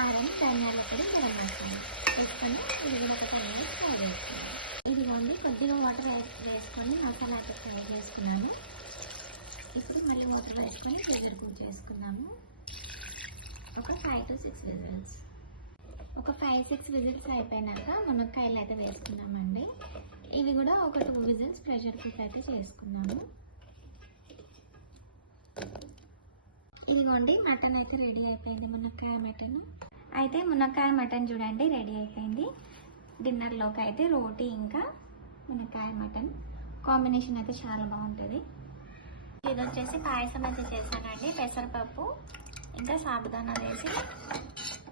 కారం, ధనియాల పొడి, గరం మసాలా వేసుకొని ఇది కూడా ఒక 10 minutes ఫ్రై చేసుకున్నాను. ఇదిగోండి కొద్దిగా వాటర్ వేసుకొని మసాలా అయితే ఫ్రై చేసుకున్నాను. ఇప్పుడు మళ్ళీ వాటర్ వేసుకొని ప్రెషర్ కుక్ చేసుకున్నాము. ఒక 5 to 6 విజిల్స్. ఒక 5-6 విజిల్స్ అయిపోయినాక మునక్కాయలు అయితే వేసుకున్నామండి. ఇవి కూడా ఒక 2 విజిల్స్ ప్రెషర్ కుక్ అయితే చేసుకున్నాము. ఇదిగోండి మటన్ అయితే రెడీ అయిపోయింది. మునక్కాయ మటన్ అయితే మునక్కాయ మటన్ చూడండి రెడీ అయిపోయింది. డిన్నర్లోకి అయితే రోటీ ఇంకా మునక్కాయ మటన్ కాంబినేషన్ అయితే చాలా బాగుంటుంది. ఇది వచ్చేసి పాయసం అయితే చేశానండి. పెసరపప్పు ఇంకా సాబుదానా వేసి